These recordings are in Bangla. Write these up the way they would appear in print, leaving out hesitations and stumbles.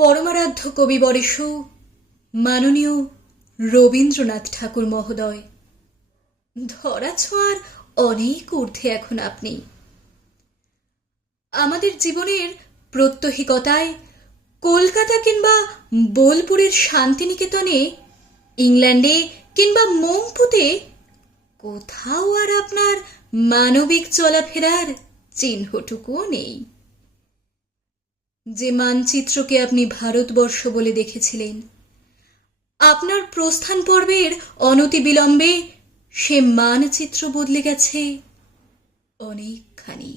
পরমারাধ্য কবিবরেষু মাননীয় রবীন্দ্রনাথ ঠাকুর মহোদয়, ধরা ছোঁয়ার অনেক ঊর্ধ্বে এখন আপনি। আমাদের জীবনের প্রত্যহিকতায় কলকাতা কিংবা বোলপুরের শান্তিনিকেতনে, ইংল্যান্ডে কিংবা মংপুতে কোথাও আর আপনার মানবিক চলাফেরার চিহ্নটুকুও নেই। যে মানচিত্রকে আপনি ভারতবর্ষ বলে দেখেছিলেন, আপনার প্রস্থান পর্বের অনতিবিলম্বে সে মানচিত্র বদলে গেছে অনেকখানি।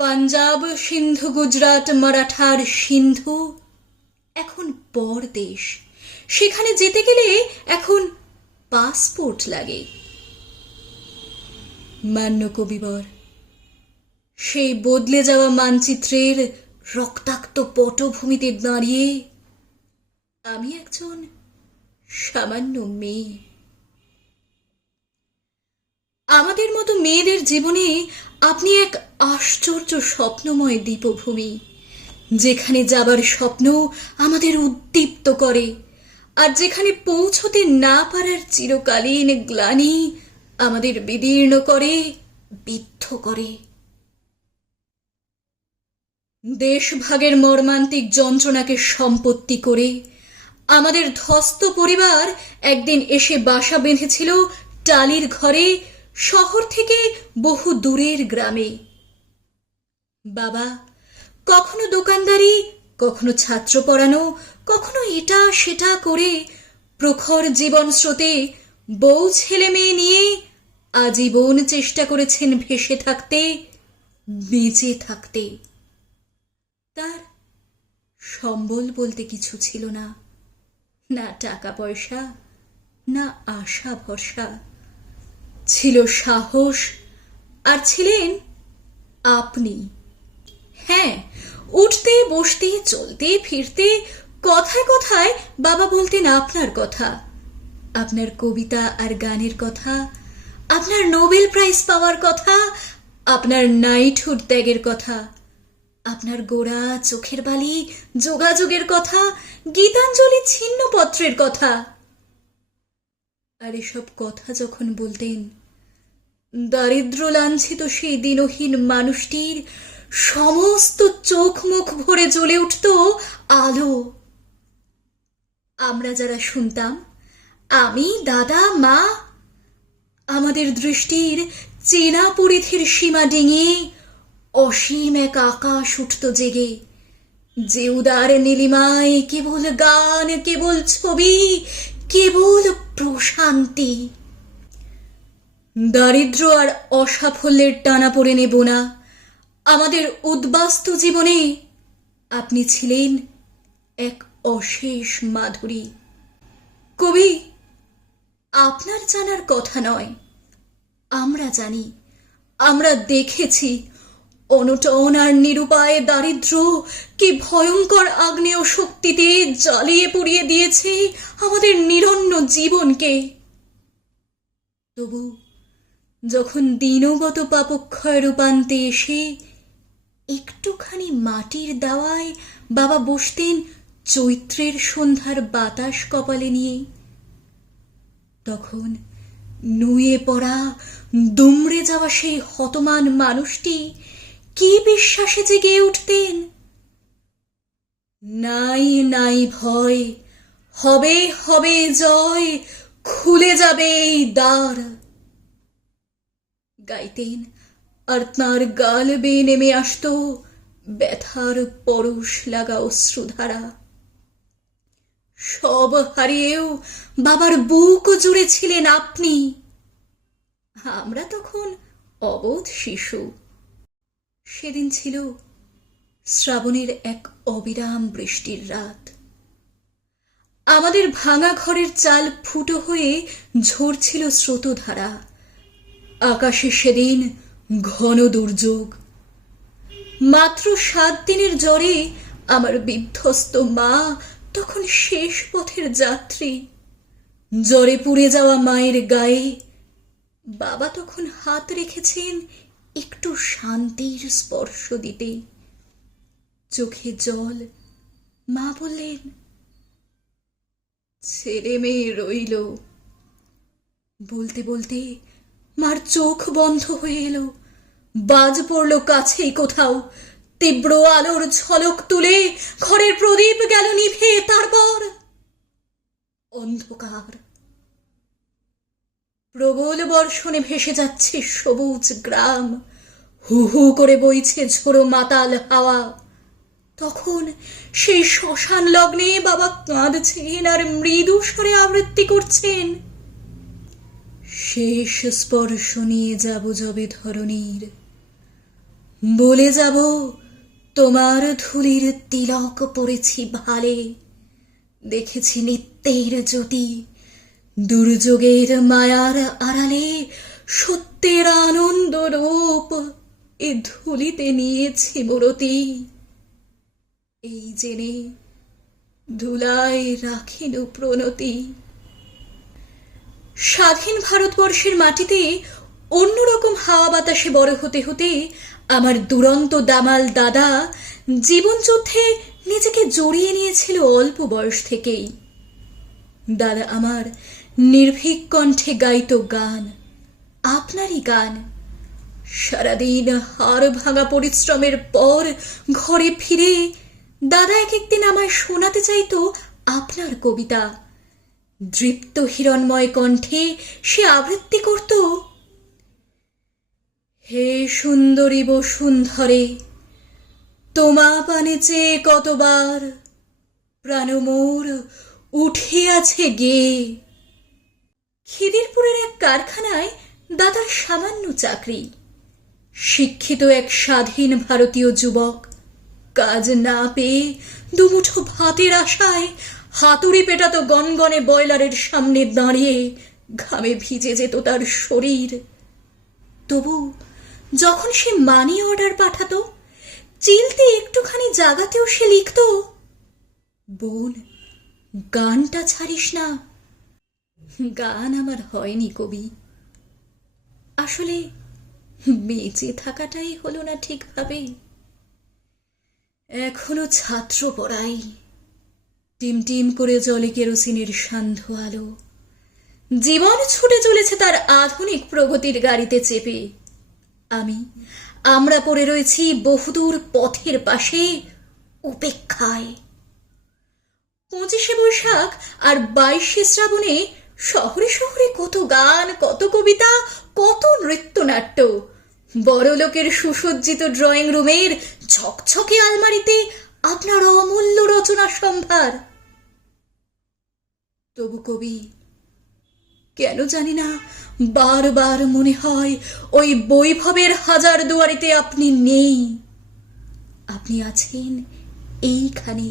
পাঞ্জাব, সিন্ধু, গুজরাট, মারাঠার সিন্ধু এখন পরদেশ। সেখানে যেতে গেলে এখন পাসপোর্ট লাগে। মান্য কবিবর, সেই বদলে যাওয়া মানচিত্রের রক্তাক্ত পটভূমিতে দাঁড়িয়ে আমি একজন সামান্য মেয়ে। আমাদের মতো মেয়েদের জীবনে আপনি এক আশ্চর্য স্বপ্নময় দীপভূমি, যেখানে যাবার স্বপ্ন আমাদের উদ্দীপ্ত করে, আর যেখানে পৌঁছতে না পারার চিরকালীন গ্লানি আমাদের বিদীর্ণ করে, বিদ্ধ করে। দেশভাগের মর্মান্তিক যন্ত্রণাকে সম্পত্তি করে আমাদের ধ্বস্ত পরিবার একদিন এসে বাসা বেঁধেছিল টালির ঘরে, শহর থেকে বহু দূরের গ্রামে। বাবা কখনো দোকানদারি, কখনো ছাত্র পড়ানো, কখনো এটা সেটা করে প্রখর জীবন স্রোতে বউ ছেলে মেয়ে নিয়ে আজীবন চেষ্টা করেছেন ভেসে থাকতে, বেঁচে থাকতে। তার সম্বল বলতে কিছু ছিল না, না টাকা পয়সা, না আশা ভরসা। ছিল সাহস, আর ছিলেন আপনি। হ্যাঁ, উঠতে বসতে চলতে ফিরতে কথায় কথায় বাবা বলতেন আপনার কথা, আপনার কবিতা আর গানের কথা, আপনার নোবেল প্রাইজ পাওয়ার কথা, আপনার নাইটহুড ত্যাগের কথা, আপনার গোড়া চোখের বালি যোগাযোগের কথা, গীতাঞ্জলি ছিন্নপত্রের কথা। আর এসব কথা যখন বলতেন, দারিদ্র লাঞ্ছিত সেই দিনহীন মানুষটির সমস্ত চোখ মুখ ভরে জ্বলে উঠত আলো। আমরা যারা শুনতাম, আমি, দাদা, মা, আমাদের দৃষ্টির চেনা পরিধির সীমা ডিঙিয়ে অসীম এক আকাশ উঠত জেগে, যে উদার নীলিমায় কেবল গান, কেবল ছবি, কেবল প্রশান্তি। দারিদ্র আর অসাফল্যের টানা পড়ে নেব না আমাদের উদ্বাস্তু জীবনে। আপনি ছিলেন এক অশেষ মাধুরী। কবি, আপনার জানার কথা নয়, আমরা জানি, আমরা দেখেছি অনটন আর নিরুপায় দারিদ্র কি ভয়ঙ্কর আগ্নেয় শক্তিতে জ্বালিয়ে পুড়িয়ে দিয়েছে আমাদের নিরন্ন জীবনকে। তবু যখন দিনগত পাপক্ষয় রূপান্তে এসে একটুখানি মাটির দাওয়ায় বাবা বসতেন চৈত্রের সন্ধ্যার বাতাস কপালে নিয়ে, তখন নুয়ে পড়া দুমড়ে যাওয়া সেই হতমান মানুষটি কি বিশ্বাসে জেগে উঠতেন, নাই নাই ভয়, হবে হবে জয়, খুলে যাবে এই দ্বার। গাইতেন, আর তাঁর গাল বেয়ে নেমে আসত ব্যথার পরশ লাগা অশ্রুধারা। সব হারিয়েও বাবার বুক জুড়ে ছিলেন আপনি। আমরা তখন অবোধ শিশু। সেদিন ছিল শ্রাবণের এক অবিরাম বৃষ্টির রাত। আমাদের ভাঙা ঘরের চাল ফুটো হয়ে ঝরছিল স্রোতধারা। আকাশে সেদিন ঘন দুর্যোগ। মাত্র 7 দিনের জ্বরে আমার বিধ্বস্ত মা তখন শেষ পথের যাত্রী। জ্বরে পুড়ে যাওয়া মায়ের গায়ে বাবা তখন হাত রেখেছেন একটু শান্তির স্পর্শ দিতে। চোখে জল, মা বললেন, ছেলে মেয়ে রইল। বলতে বলতে মার চোখ বন্ধ হয়ে এলো। বাজ পড়ল কাছেই কোথাও। তীব্র আলোর ঝলক তুলে ঘরের প্রদীপ গেল নিভে। তারপর অন্ধকার। প্রবল বর্ষণে ভেসে যাচ্ছে সবুজ গ্রাম। হু হু করে বইছে ঝোড়ো মাতাল হাওয়া। তখন সেই শ্মশান লগ্নে বাবা কাঁদছেন আর মৃদু স্বরে আবৃত্তি করছেন, শেষ স্পর্শ নিয়ে যাব যবে ধরণীর, বলে যাব তোমার ধুলির তিলক পড়েছি ভালে, দেখেছি নিত্যের জ্যোতি, দুর্যোগের মায়ার আড়ালে সত্যের আনন্দ রূপ এ ধুলিতে নিয়েছি মূরতি। এই জেনে ধুলায় রাখিল প্রণতি। স্বাধীন ভারতবর্ষের মাটিতে অন্যরকম হাওয়া বাতাসে বড় হতে হতে আমার দুরন্ত দামাল দাদা জীবনযুদ্ধে নিজেকে জড়িয়ে নিয়েছিল অল্প বয়স থেকেই। দাদা আমার নির্ভীক কণ্ঠে গাইত গান, আপনারই গান। সারাদিন হাড় ভাঙা পরিশ্রমের পর ঘরে ফিরে দাদা এক একদিন আমায় শোনাতে চাইত আপনার কবিতা। দৃপ্ত হিরণময় কণ্ঠে সে আবৃত্তি করত, হে সুন্দরী বসুন্ধরে, তোমা পানে চেয়ে কতবার প্রাণ মোর উঠিয়াছে গে। খিদিরপুরের এক কারখানায় দাদার সামান্য চাকরি। শিক্ষিত এক স্বাধীন ভারতীয় যুবক কাজ না পেয়ে দুমুঠো ভাতের আশায় হাতুড়ি পেটাতো গনগনে বয়লারের সামনে দাঁড়িয়ে। ঘামে ভিজে যেত তার শরীর। তবু যখন সে মানি অর্ডার পাঠাতো, চিলতে একটুখানি জাগাতেও সে লিখত, বোন গানটা ছাড়িস না। গান আমার হয়নি কবি, আসলে বেঁচে থাকাটাই হলো না ঠিকভাবে। এখনো ছাত্র পড়াই, টিম টিম করে জলে কেরোসিনের সান্ধ্য আলো। জীবন ছুটে চলেছে তার আধুনিক প্রগতির গাড়িতে চেপে। আমরা পড়ে রয়েছি বহুদূর পথের পাশে উপেক্ষায়। 25শে বৈশাখ আর 22শে শ্রাবণে শহরে শহরে কত গান, কত কবিতা, কত নৃত্যনাট্য। বড় লোকের সুসজ্জিত ড্রয়িং রুমের ঝকঝকে আলমারিতে আপনার অমূল্য রচনা সম্ভার। তবু কবি, কেন জানি না বারবার মনে হয় ওই বৈভবের হাজার দুয়ারিতে আপনি নেই। আপনি আছেন এইখানে,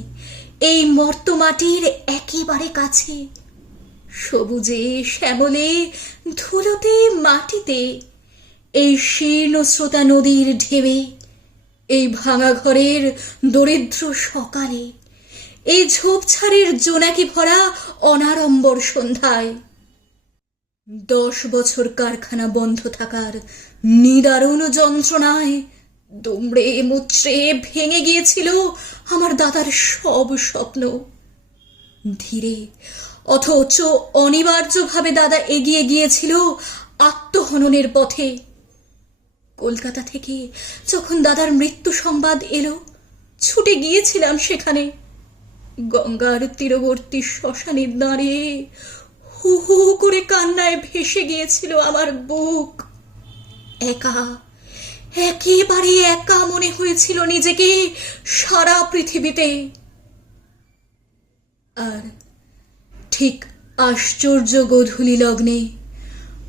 এই মর্ত মাটির একেবারে কাছে, সবুজে শ্যামলে ধুলোতে মাটিতে, এই শীর্ণ স্রোতা নদীর ঢেবে, এই ভাঙা ঘরের দরিদ্র সকালে, এই ঝোপঝাড়ের জোনাকি ভরা অনাড়ম্বর সন্ধ্যায়। 10 বছর কারখানা বন্ধ থাকার নিদারুণ যন্ত্রণায় দুমড়ে মুচড়ে ভেঙে গিয়েছিল আমার দাদার সব স্বপ্ন। ধীরে অথচ অনিবার্যভাবে দাদা এগিয়ে গিয়েছিল আত্মহননের পথে। কলকাতা থেকে যখন দাদার মৃত্যু সংবাদ এলো, ছুটে গিয়েছিলাম সেখানে। গঙ্গার তীরবর্তী শ্মশানে দাঁড়িয়ে হু হু করে কান্নায় ভেসে গিয়েছিল আমার বুক। একা, একেবারে একা মনে হয়েছিল নিজেকে সারা পৃথিবীতে। আর ঠিক আশ্চর্য গোধূলি লগ্নে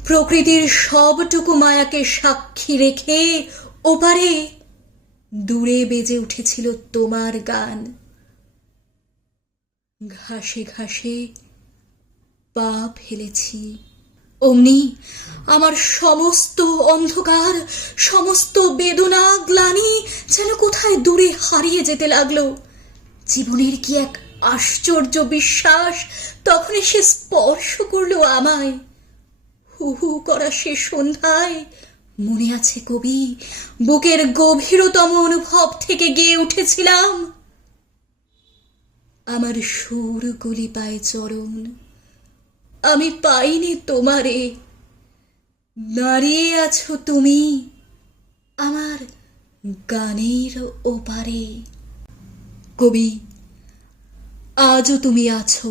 প্রকৃতির সবটুকু মায়াকে সাক্ষী রেখে ওপারে দূরে বেজে উঠেছিল তোমার গান। ঘাসে ঘাসে পা ফেলেছি, অমনি আমার সমস্ত অন্ধকার, সমস্ত বেদনা, গ্লানি যেন কোথায় দূরে হারিয়ে যেতে লাগলো। জীবনের কি এক আশ্চর্য বিশ্বাস তখন সে স্পর্শ করলো আমায়। হু হু করা সে সন্ধ্যায় মনে আছে কবি, বুকের গভীরতম অনুভব থেকে গেয়ে উঠেছিলাম, আমার সুরগুলি পায় চরণ। আমি পাইনি তোমারে, দাঁড়িয়ে আছো তুমি আমার গানের ওপারে। কবি, আজও তুমি আছো,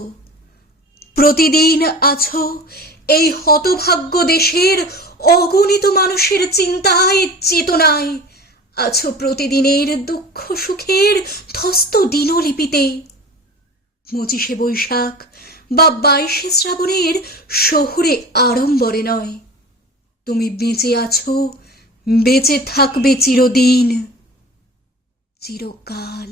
প্রতিদিন আছো এই হতভাগ্য দেশের অগণিত মানুষের চিন্তায় চেতনায়, আছো প্রতিদিনের দুঃখ সুখের ধস্ত দিনলিপিতে। 25শে বৈশাখ বা 22শে শ্রাবণের শহুরে আড়ম্বরে নয়, তুমি বেঁচে আছো, বেঁচে থাকবে চিরদিন, চিরকাল।